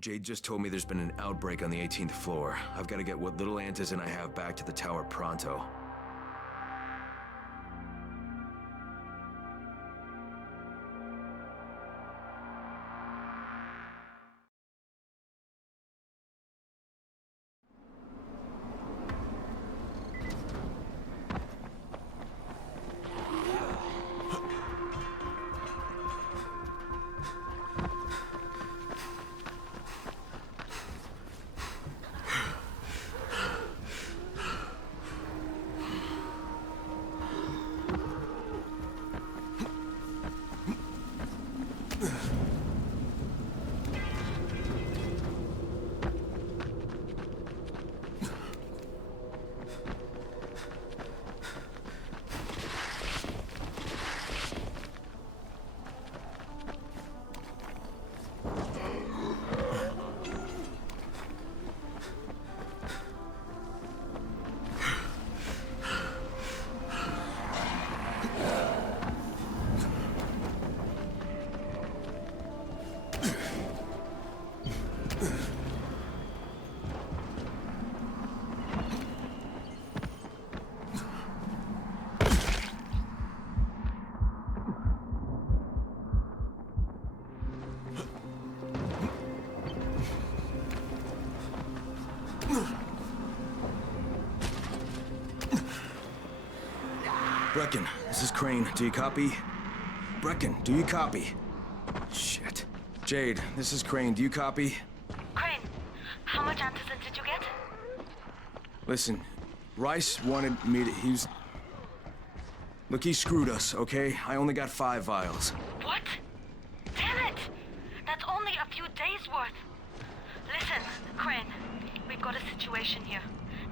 Jade just told me there's been an outbreak on the 18th floor. I've got to get what little Antizin I have back to the tower pronto. Brecken, this is Crane. Do you copy? Brecken, do you copy? Shit. Jade, this is Crane. Do you copy? Crane, how much Antizin did you get? Listen, Rias wanted me to... Look, he screwed us, okay? I only got 5 vials. What? Damn it! That's only a few days' worth. Listen, Crane, we've got a situation here.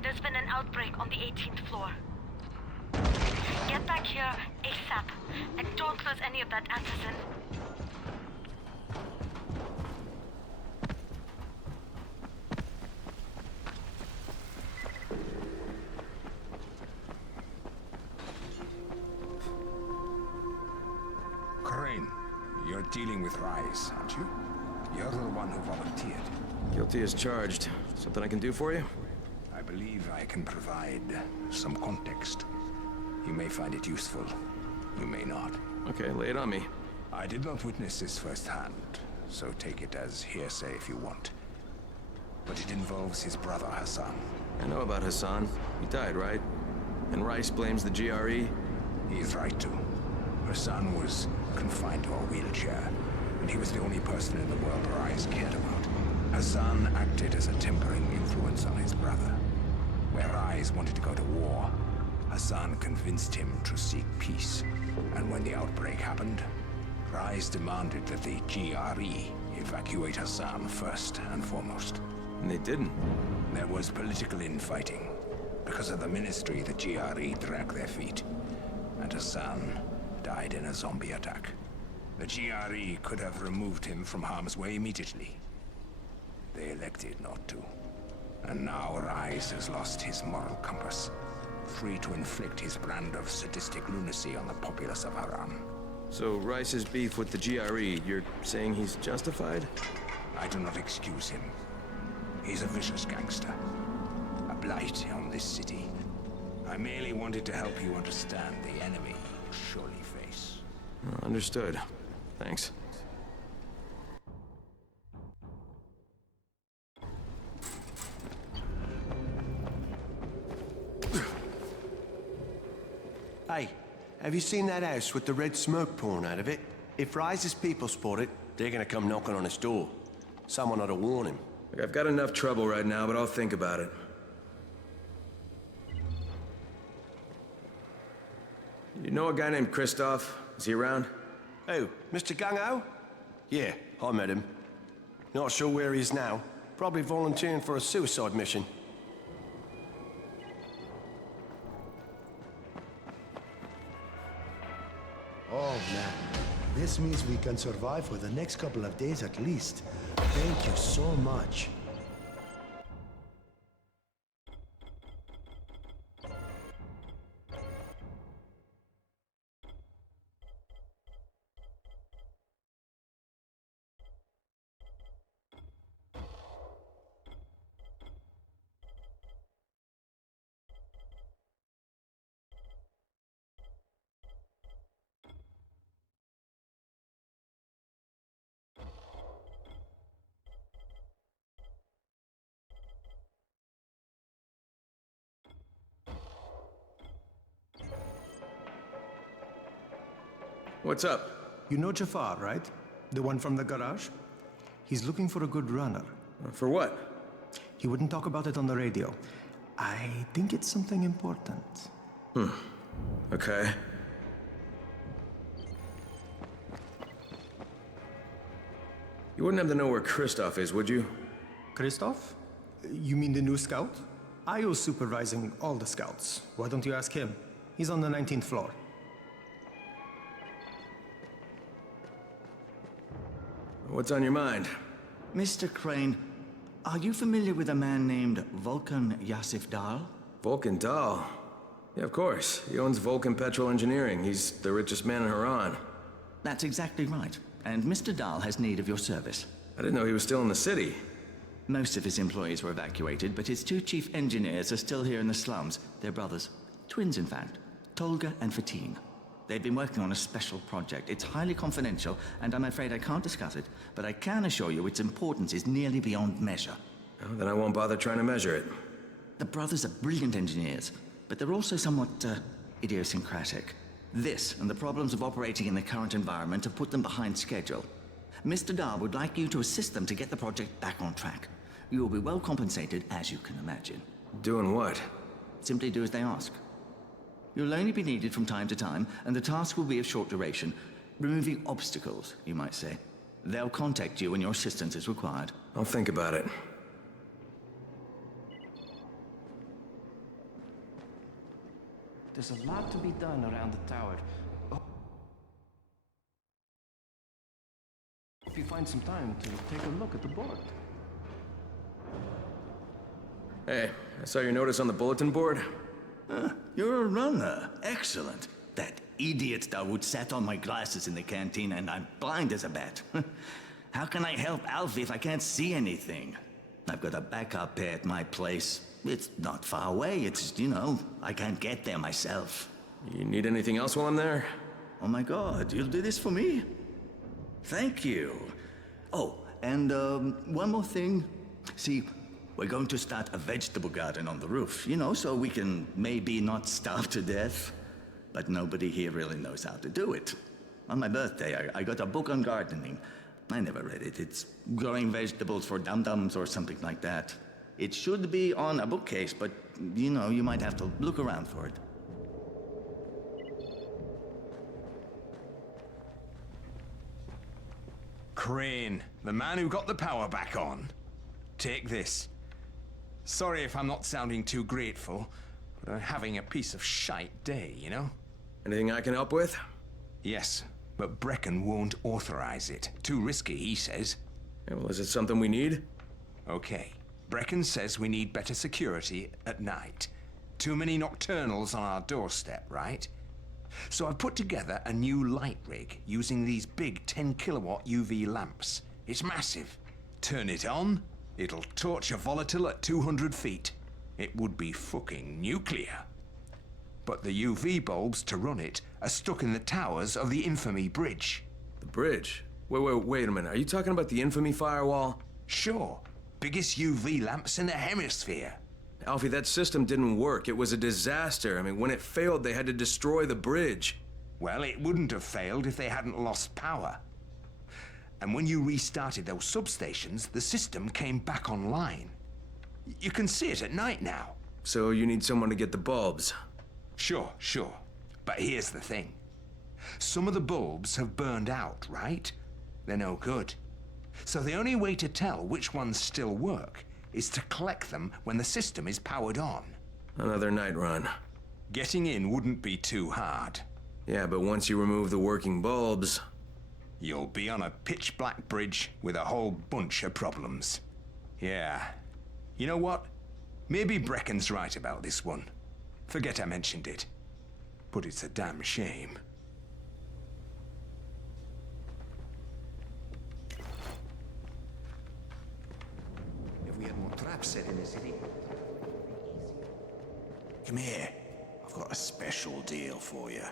There's been an outbreak on the 18th floor. Get back here ASAP, and don't lose any of that Antizin. Crane, you're dealing with Rias, aren't you? You're the one who volunteered. Guilty as charged. Something I can do for you? I believe I can provide some context. You may find it useful. You may not. Okay, lay it on me. I did not witness this firsthand, so take it as hearsay if you want. But it involves his brother Hassan. I know about Hassan. He died, right? And Rias blames the GRE? He is right to. Hassan was confined to a wheelchair, and he was the only person in the world Rias cared about. Hassan acted as a tempering influence on his brother. Where Rias wanted to go to war, Hassan convinced him to seek peace. And when the outbreak happened, Rias demanded that the GRE evacuate Hassan first and foremost. And they didn't. There was political infighting. Because of the ministry, the GRE dragged their feet. And Hassan died in a zombie attack. The GRE could have removed him from harm's way immediately. They elected not to. And now Rias has lost his moral compass. Free to inflict his brand of sadistic lunacy on the populace of Haran. So Rice's beef with the GRE, you're saying he's justified? I do not excuse him. He's a vicious gangster. A blight on this city. I merely wanted to help you understand the enemy you surely face. Understood. Thanks. Hey, have you seen that house with the red smoke pouring out of it? If Rias's people spot it, they're gonna come knocking on his door. Someone ought to warn him. Look, I've got enough trouble right now, but I'll think about it. You know a guy named Christoph? Is he around? Oh, Mr. Gung-Ho? Yeah, I met him. Not sure where he is now. Probably volunteering for a suicide mission. Oh man, this means we can survive for the next couple of days at least. Thank you so much. What's up? You know Jafar, right? The one from the garage? He's looking for a good runner. For what? He wouldn't talk about it on the radio. I think it's something important. Okay. You wouldn't have to know where Kristoff is, would you? Christoph? You mean the new scout? Io's supervising all the scouts. Why don't you ask him? He's on the 19th floor. What's on your mind? Mr. Crane, are you familiar with a man named Vulcan Yasif Dahl? Vulcan Dahl? Yeah, of course. He owns Vulcan Petrol Engineering. He's the richest man in Haran. That's exactly right. And Mr. Dahl has need of your service. I didn't know he was still in the city. Most of his employees were evacuated, but his two chief engineers are still here in the slums. They're brothers. Twins, in fact. Tolga and Fatin. They've been working on a special project. It's highly confidential, and I'm afraid I can't discuss it, but I can assure you its importance is nearly beyond measure. Well, then I won't bother trying to measure it. The brothers are brilliant engineers, but they're also somewhat, idiosyncratic. This, and the problems of operating in the current environment, have put them behind schedule. Mr. Dahl would like you to assist them to get the project back on track. You will be well compensated, as you can imagine. Doing what? Simply do as they ask. You'll only be needed from time to time, and the task will be of short duration. Removing obstacles, you might say. They'll contact you when your assistance is required. I'll think about it. There's a lot to be done around the tower. Hope you find some time to take a look at the board. Hey, I saw your notice on the bulletin board. You're a runner. Excellent. That idiot Dawood sat on my glasses in the canteen, and I'm blind as a bat. How can I help Alfie if I can't see anything? I've got a backup pair at my place. It's not far away. It's, I can't get there myself. You need anything else while I'm there? Oh my God, you'll do this for me? Thank you. Oh, and one more thing. See, we're going to start a vegetable garden on the roof, so we can maybe not starve to death. But nobody here really knows how to do it. On my birthday, I got a book on gardening. I never read it. It's growing vegetables for dum-dums or something like that. It should be on a bookcase, but, you might have to look around for it. Crane, the man who got the power back on. Take this. Sorry if I'm not sounding too grateful, but I'm having a piece of shite day, Anything I can help with? Yes, but Brecken won't authorize it. Too risky, he says. Yeah, well, is it something we need? Okay. Brecken says we need better security at night. Too many nocturnals on our doorstep, right? So I've put together a new light rig using these big 10-kilowatt UV lamps. It's massive. Turn it on, it'll torch a volatile at 200 feet. It would be fucking nuclear. But the UV bulbs to run it are stuck in the towers of the Infamy Bridge. The bridge? Wait a minute. Are you talking about the Infamy firewall? Sure. Biggest UV lamps in the hemisphere. Alfie, that system didn't work. It was a disaster. I mean, when it failed, they had to destroy the bridge. Well, it wouldn't have failed if they hadn't lost power. And when you restarted those substations, the system came back online. You can see it at night now. So you need someone to get the bulbs. Sure. But here's the thing. Some of the bulbs have burned out, right? They're no good. So the only way to tell which ones still work is to collect them when the system is powered on. Another night run. Getting in wouldn't be too hard. Yeah, but once you remove the working bulbs... You'll be on a pitch-black bridge with a whole bunch of problems. Yeah. You know what? Maybe Brecken's right about this one. Forget I mentioned it. But it's a damn shame. If we had more traps set in the city. Come here. I've got a special deal for you.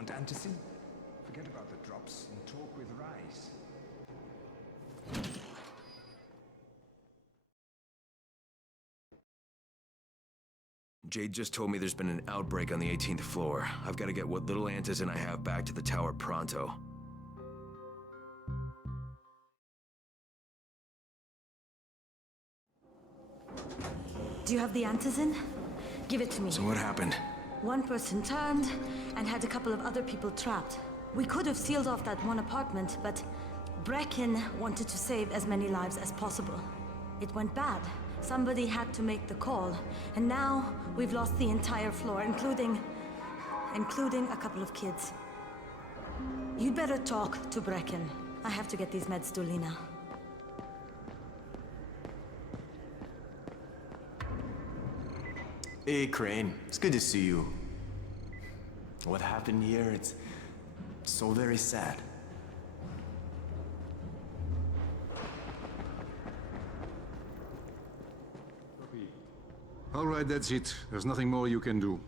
want antizin? Forget about the drops and talk with Rias. Jade just told me there's been an outbreak on the 18th floor. I've got to get what little antizin I have back to the tower pronto. Do you have the antizin? Give it to me. So what happened? One person turned and had a couple of other people trapped. We could have sealed off that one apartment, but Brecken wanted to save as many lives as possible. It went bad. Somebody had to make the call, and now we've lost the entire floor, including a couple of kids. You'd better talk to Brecken. I have to get these meds to Lena. Hey, Crane. It's good to see you. What happened here, it's so very sad. All right, that's it. There's nothing more you can do.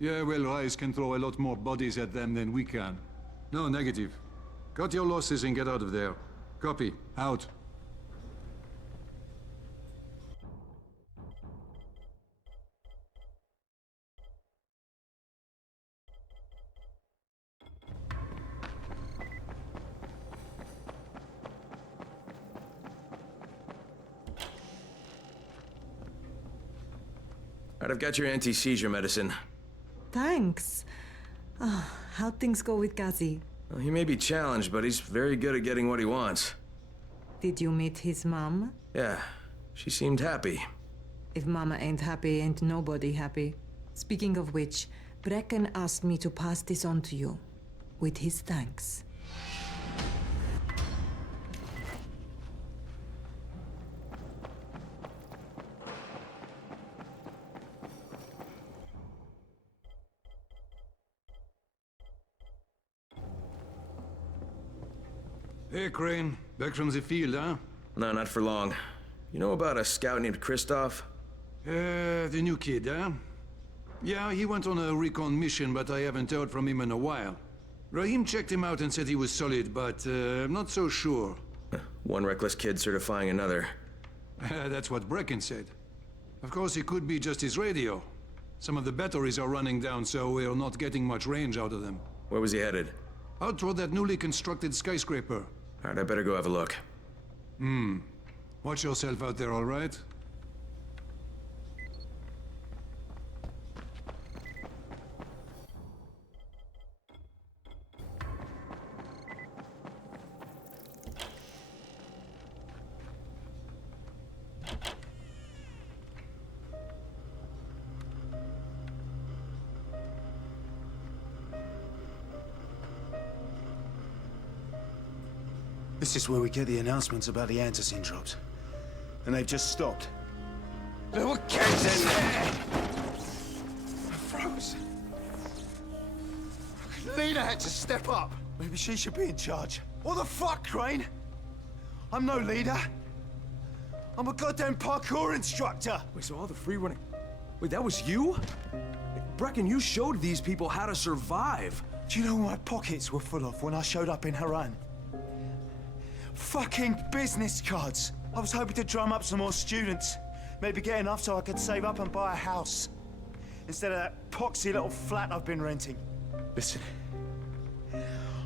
Yeah, well, Rias can throw a lot more bodies at them than we can. No, negative. Cut your losses and get out of there. Copy. Out. All right, I've got your anti-seizure medicine. Thanks. How'd things go with Gazi? Well, he may be challenged, but he's very good at getting what he wants. Did you meet his mom? Yeah, she seemed happy. If Mama ain't happy, ain't nobody happy. Speaking of which, Brecken asked me to pass this on to you, with his thanks. Hey, Crane. Back from the field, huh? No, not for long. You know about a scout named Kristoff? The new kid, huh? Yeah, he went on a recon mission, but I haven't heard from him in a while. Rahim checked him out and said he was solid, but I'm not so sure. One reckless kid certifying another. That's what Brecken said. Of course, it could be just his radio. Some of the batteries are running down, so we're not getting much range out of them. Where was he headed? Out toward that newly constructed skyscraper. All right, I better go have a look. Watch yourself out there, all right? This is where we get the announcements about the antizin drops. And they've just stopped. There were kids in there! I froze. Lena had to step up. Maybe she should be in charge. What the fuck, Crane? I'm no leader. I'm a goddamn parkour instructor. Wait, so all the free running... Wait, that was you? Brecken, you showed these people how to survive. Do you know what my pockets were full of when I showed up in Haran? Fucking business cards. I was hoping to drum up some more students. Maybe get enough so I could save up and buy a house. Instead of that poxy little flat I've been renting. Listen,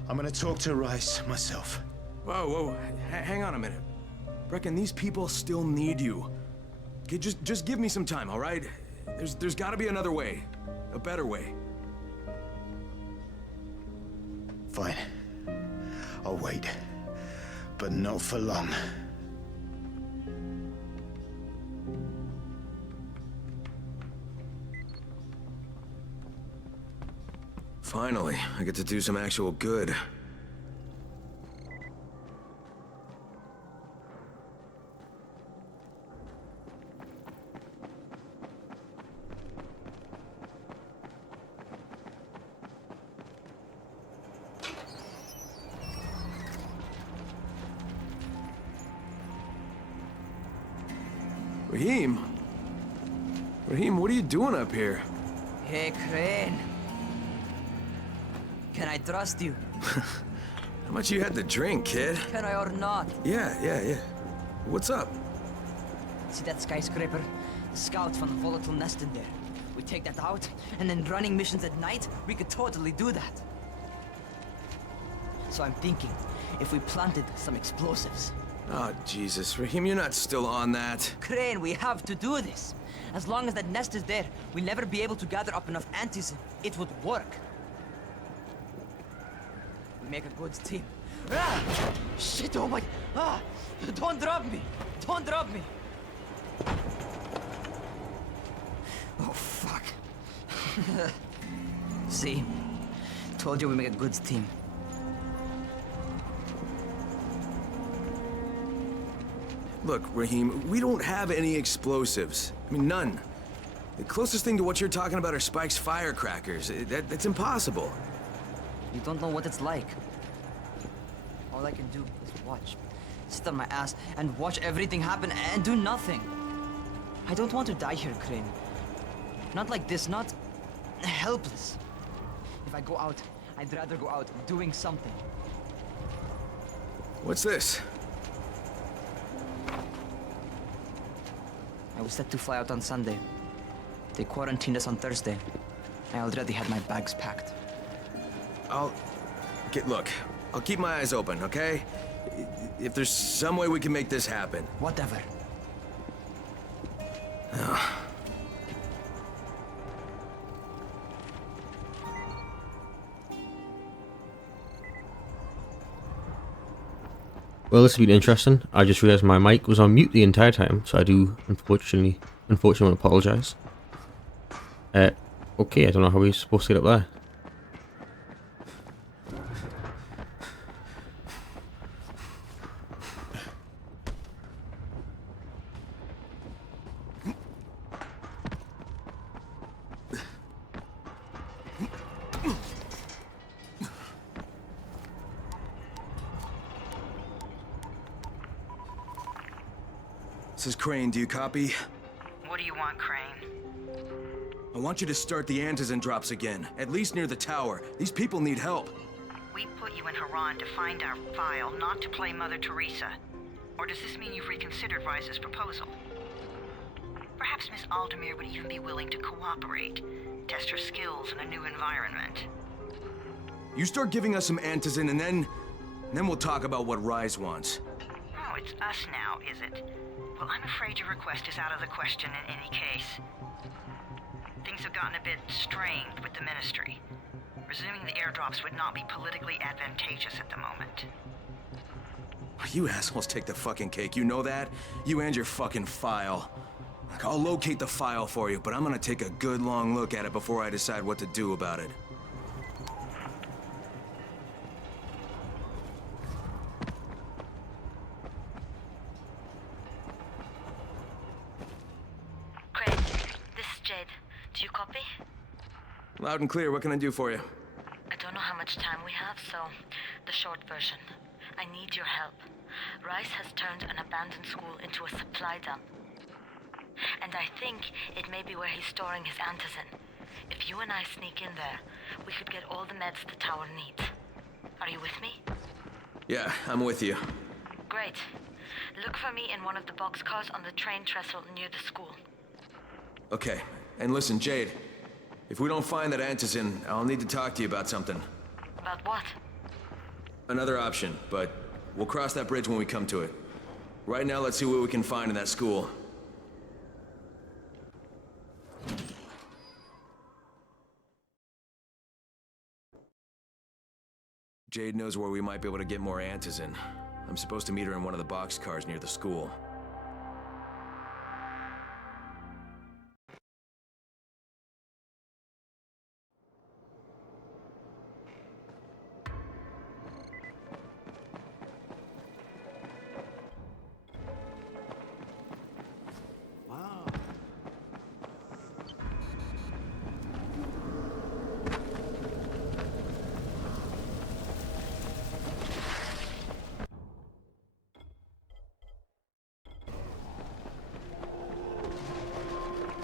I'm gonna talk to Rias myself. Whoa, hang on a minute. Brecken, these people still need you. Okay, just give me some time, all right? There's gotta be another way. A better way. Fine. I'll wait. But not for long. Finally, I get to do some actual good. Rahim, what are you doing up here? Hey, Crane. Can I trust you? How much you had to drink, kid? Can I or not? Yeah. What's up? See that skyscraper? The scout found a volatile nest in there. We take that out, and then running missions at night, we could totally do that. So I'm thinking, if we planted some explosives. Oh, Jesus. Raheem, you're not still on that. Crane, we have to do this. As long as that nest is there, we'll never be able to gather up enough antis. It would work. We make a good team. Ah! Shit, oh my... Ah! Don't drop me! Don't drop me! Oh, fuck. See? Told you we make a good team. Look, Raheem, we don't have any explosives. I mean, none. The closest thing to what you're talking about are Spike's firecrackers. That's impossible. You don't know what it's like. All I can do is watch. Sit on my ass and watch everything happen and do nothing. I don't want to die here, Crane. Not like this, not helpless. If I go out, I'd rather go out doing something. What's this? I was set to fly out on Sunday. They quarantined us on Thursday. I already had my bags packed. Look, I'll keep my eyes open, okay? If there's some way we can make this happen. Whatever. Well, this has been interesting. I just realised my mic was on mute the entire time, so I do unfortunately want to apologise. Okay, I don't know how we're supposed to get up there. This is Crane, do you copy? What do you want, Crane? I want you to start the antizin drops again, at least near the tower. These people need help. We put you in Haran to find our file, not to play Mother Teresa. Or does this mean you've reconsidered Rias's proposal? Perhaps Miss Aldemir would even be willing to cooperate, test her skills in a new environment. You start giving us some antizin and then we'll talk about what Rias wants. Oh, it's us now, is it? Well, I'm afraid your request is out of the question in any case. Things have gotten a bit strained with the Ministry. Resuming the airdrops would not be politically advantageous at the moment. You assholes take the fucking cake, you know that? You and your fucking file. Look, I'll locate the file for you, but I'm gonna take a good long look at it before I decide what to do about it. Crane, this is Jade. Do you copy? Loud and clear, what can I do for you? I don't know how much time we have, so the short version. I need your help. Rias has turned an abandoned school into a supply dump. And I think it may be where he's storing his antizin. If you and I sneak in there, we could get all the meds the tower needs. Are you with me? Yeah, I'm with you. Great. Look for me in one of the boxcars on the train trestle near the school. Okay, and listen, Jade. If we don't find that antizin, I'll need to talk to you about something. About what? Another option, but we'll cross that bridge when we come to it. Right now, let's see what we can find in that school. Jade knows where we might be able to get more antizin. I'm supposed to meet her in one of the boxcars near the school.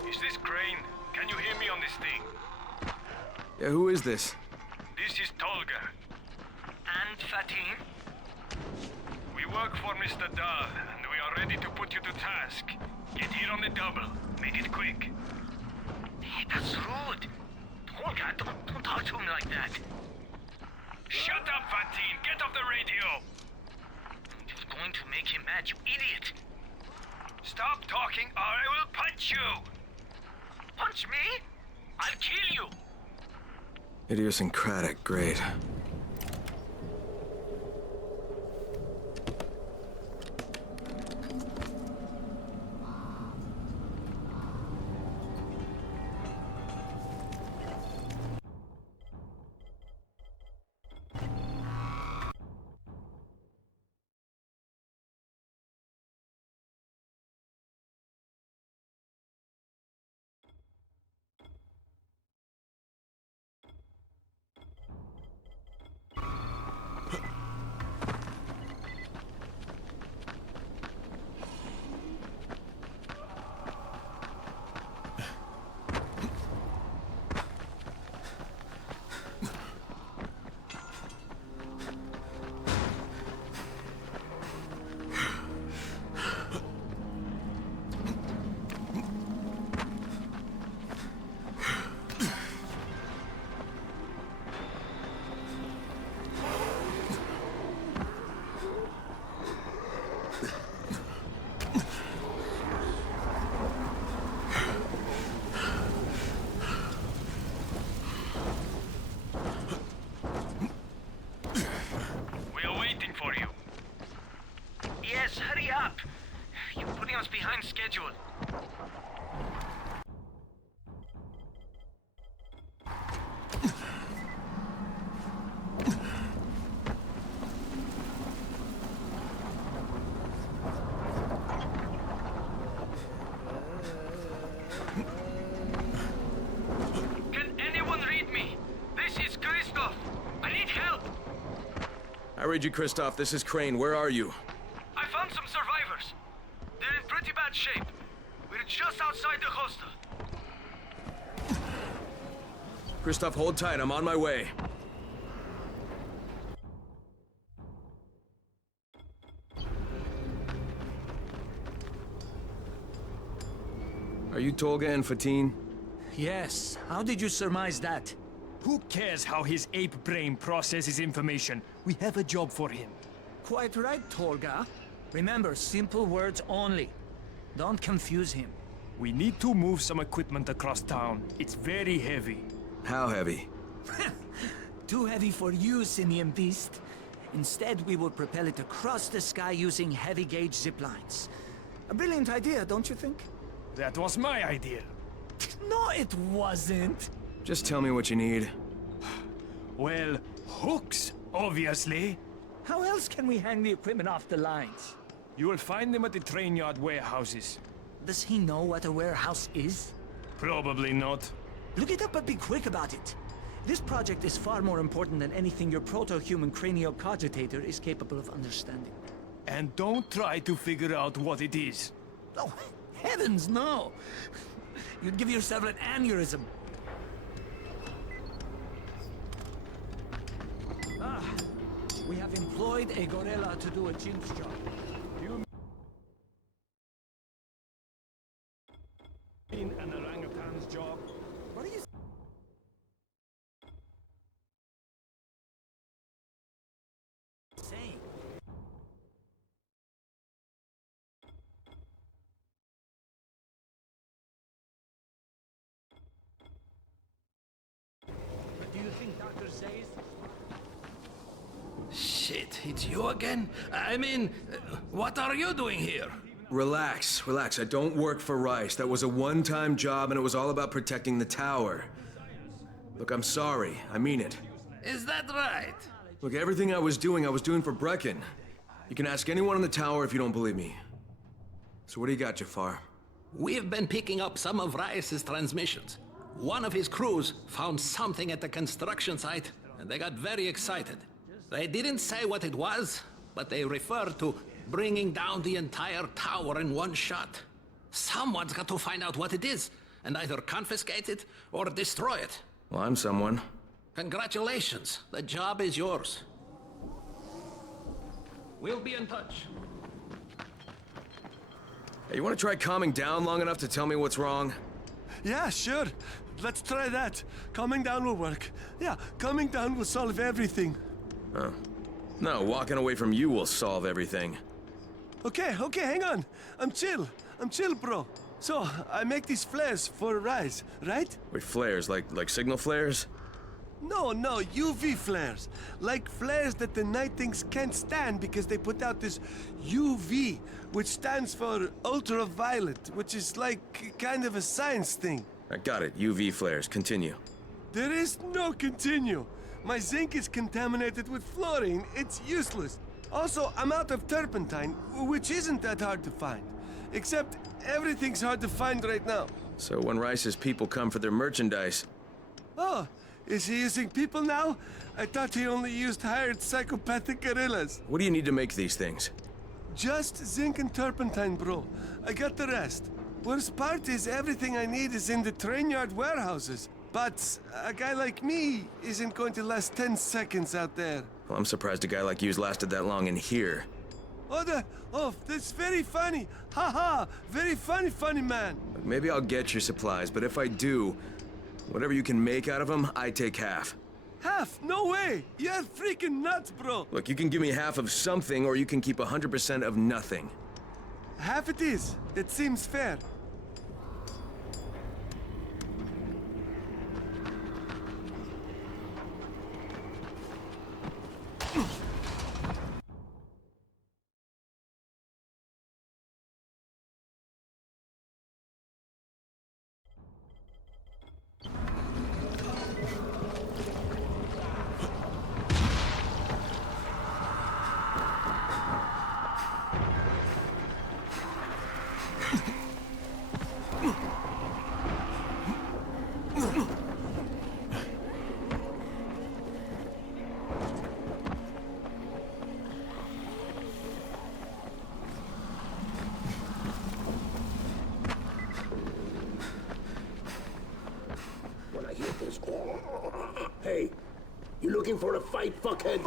Is this Crane? Can you hear me on this thing? Yeah, who is this? This is Tolga. And Fatin? We work for Mr. Dahl, and we are ready to put you to task. Get here on the double. Make it quick. Hey, that's rude. Tolga, don't talk to him like that. Shut up, Fatin! Get off the radio! You're going to make him mad, you idiot! Stop talking or I will punch you! Punch me? I'll kill you! Idiosyncratic, great. Yes, hurry up! You're putting us behind schedule. Can anyone read me? This is Christoph. I need help. I read you, Christoph. This is Crane. Where are you? I found some survivors. They're in pretty bad shape. We're just outside the hostel. Christoph, hold tight. I'm on my way. Are you Tolga and Fatin? Yes. How did you surmise that? Who cares how his ape brain processes information? We have a job for him. Quite right, Tolga. Remember, simple words only. Don't confuse him. We need to move some equipment across town. It's very heavy. How heavy? Too heavy for you, Simian Beast. Instead, we will propel it across the sky using heavy-gauge zip lines. A brilliant idea, don't you think? That was my idea. No, it wasn't. Just tell me what you need. Well, hooks, obviously. How else can we hang the equipment off the lines? You will find them at the train yard warehouses. Does he know what a warehouse is? Probably not. Look it up, but be quick about it. This project is far more important than anything your proto-human cranial cogitator is capable of understanding. And don't try to figure out what it is. Oh, heavens, no! You'd give yourself an aneurysm. We have employed a gorilla to do a chimp's job. You mean an orangutan's job? What are you saying? But do you think Dr. Zay's... Shit, it's you again? I mean, what are you doing here? Relax, relax. I don't work for Rias. That was a one-time job and it was all about protecting the tower. Look, I'm sorry. I mean it. Is that right? Look, everything I was doing for Brecken. You can ask anyone in the tower if you don't believe me. So what do you got, Jafar? We've been picking up some of Rias's transmissions. One of his crews found something at the construction site, and they got very excited. They didn't say what it was, but they referred to bringing down the entire tower in one shot. Someone's got to find out what it is, and either confiscate it or destroy it. Well, I'm someone. Congratulations. The job is yours. We'll be in touch. Hey, you want to try calming down long enough to tell me what's wrong? Yeah, sure. Let's try that. Calming down will work. Yeah, calming down will solve everything. Oh. No, walking away from you will solve everything. Okay, hang on. I'm chill, bro. So, I make these flares for Rias, right? Wait, flares? Like signal flares? No, UV flares. Like flares that the Night Things can't stand because they put out this UV, which stands for ultraviolet, which is like kind of a science thing. I got it. UV flares. Continue. There is no continue. My zinc is contaminated with fluorine. It's useless. Also, I'm out of turpentine, which isn't that hard to find. Except everything's hard to find right now. So when Rice's people come for their merchandise... Oh, is he using people now? I thought he only used hired psychopathic gorillas. What do you need to make these things? Just zinc and turpentine, bro. I got the rest. Worst part is everything I need is in the train yard warehouses. But a guy like me isn't going to last 10 seconds out there. Well, I'm surprised a guy like you's lasted that long in here. Oh, that's very funny. Ha! Very funny man. Look, maybe I'll get your supplies, but if I do, whatever you can make out of them, I take half. Half? No way! You're freaking nuts, bro! Look, you can give me half of something, or you can keep 100% of nothing. Half it is. It seems fair. Hey, you looking for a fight, fuckhead?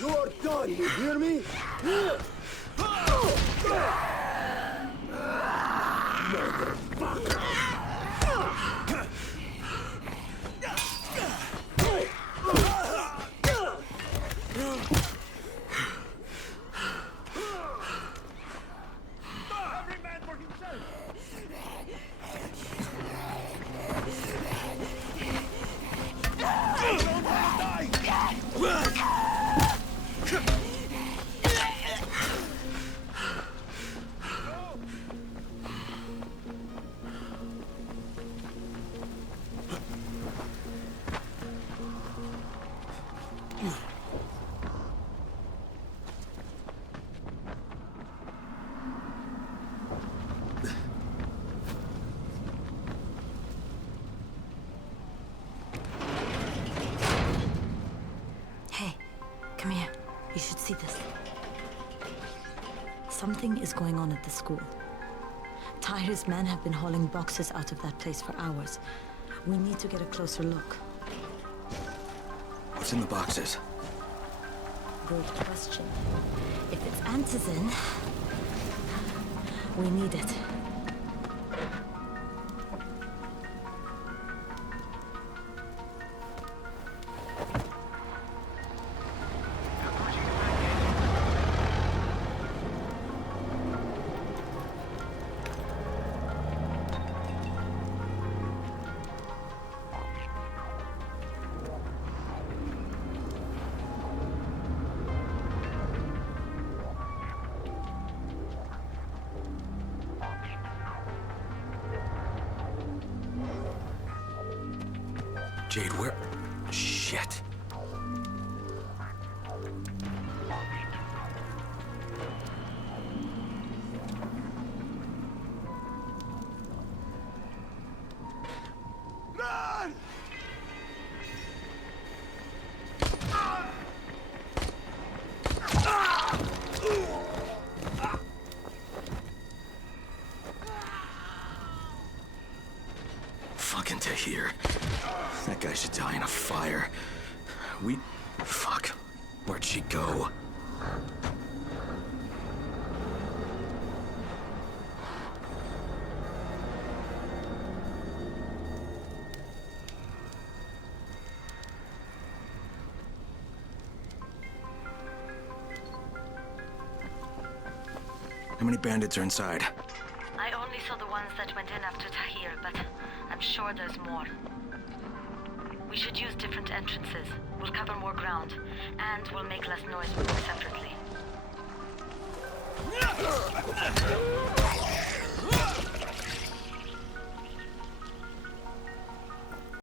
You are done, you hear me? Motherfucker! Come here. You should see this. Something is going on at the school. Tahir's men have been hauling boxes out of that place for hours. We need to get a closer look. What's in the boxes? Good question. If it's antizin, we need it. Jade, where... Shit. Run! in Tahir. That guy should die in a fire. Fuck. Where'd she go? How many bandits are inside? I only saw the ones that went in after Tahir, but I'm sure there's more. We should use different entrances. We'll cover more ground, and we'll make less noise moving separately.